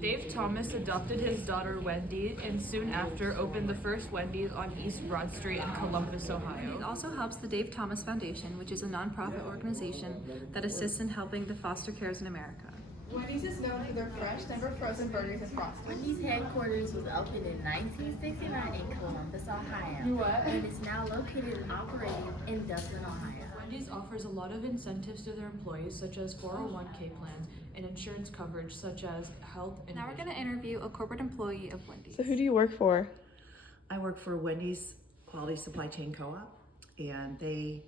Dave Thomas adopted his daughter Wendy and soon after opened the first Wendy's on East Broad Street in Columbus, Ohio. It also helps the Dave Thomas Foundation, which is a nonprofit organization that assists in helping the foster cares in America. Wendy's is known for their fresh, never frozen burgers and frosties. Wendy's headquarters was opened in 1969 in Columbus, Ohio, and is now located and operating in Dublin, Ohio. Wendy's offers a lot of incentives to their employees, such as 401k plans and insurance coverage, such as health and Now we're going to interview a corporate employee of Wendy's. So who do you work for? I work for Wendy's Quality Supply Chain Co-op, and they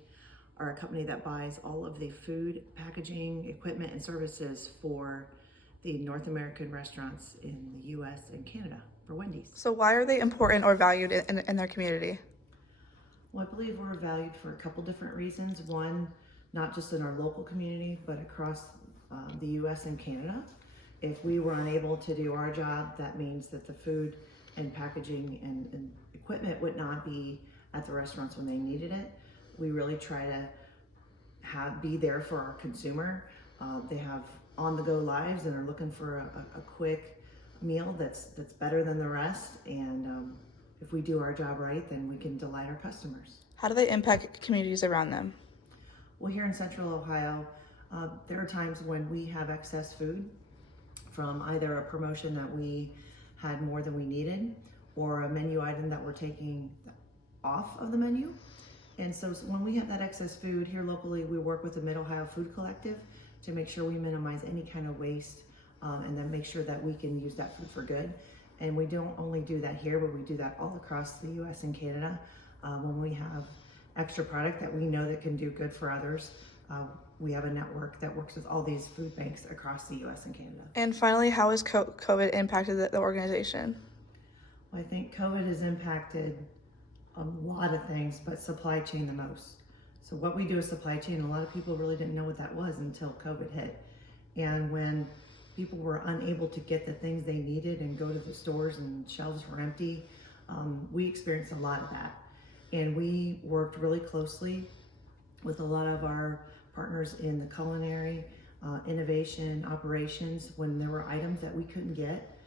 are a company that buys all of the food, packaging, equipment, and services for the North American restaurants in the US and Canada for Wendy's. So why are they important or valued in their community? Well, I believe we're valued for a couple different reasons. One, not just in our local community, but across the US and Canada. If we were unable to do our job, that means that the food and packaging and equipment would not be at the restaurants when they needed it. We really try to be there for our consumer. They have on-the-go lives and are looking for a quick meal that's better than the rest. And if we do our job right, then we can delight our customers. How do they impact communities around them? Well, here in Central Ohio, there are times when we have excess food from either a promotion that we had more than we needed or a menu item that we're taking off of the menu. And so when we have that excess food here locally, we work with the Mid-Ohio Food Collective to make sure we minimize any kind of waste and then make sure that we can use that food for good. And we don't only do that here, but we do that all across the US and Canada. When we have extra product that we know that can do good for others, we have a network that works with all these food banks across the US and Canada. And finally, how has COVID impacted the organization? Well, I think COVID has impacted a lot of things, but supply chain the most. So what we do is supply chain. A lot of people really didn't know what that was until COVID hit. And when people were unable to get the things they needed and go to the stores and shelves were empty, we experienced a lot of that. And we worked really closely with a lot of our partners in the culinary, innovation, operations. When there were items that we couldn't get,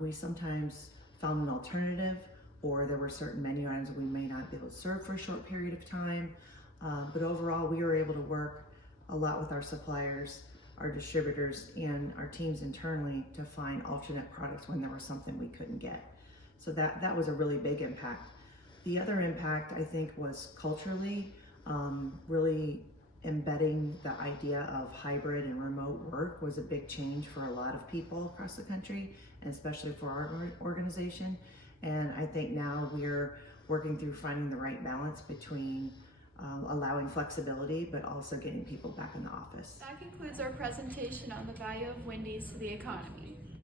we sometimes found an alternative, or there were certain menu items we may not be able to serve for a short period of time. But overall, we were able to work a lot with our suppliers, our distributors, and our teams internally to find alternate products when there was something we couldn't get. So that was a really big impact. The other impact, I think, was culturally, really embedding the idea of hybrid and remote work was a big change for a lot of people across the country, and especially for our organization. And I think now we're working through finding the right balance between allowing flexibility, but also getting people back in the office. That concludes our presentation on the value of Wendy's to the economy.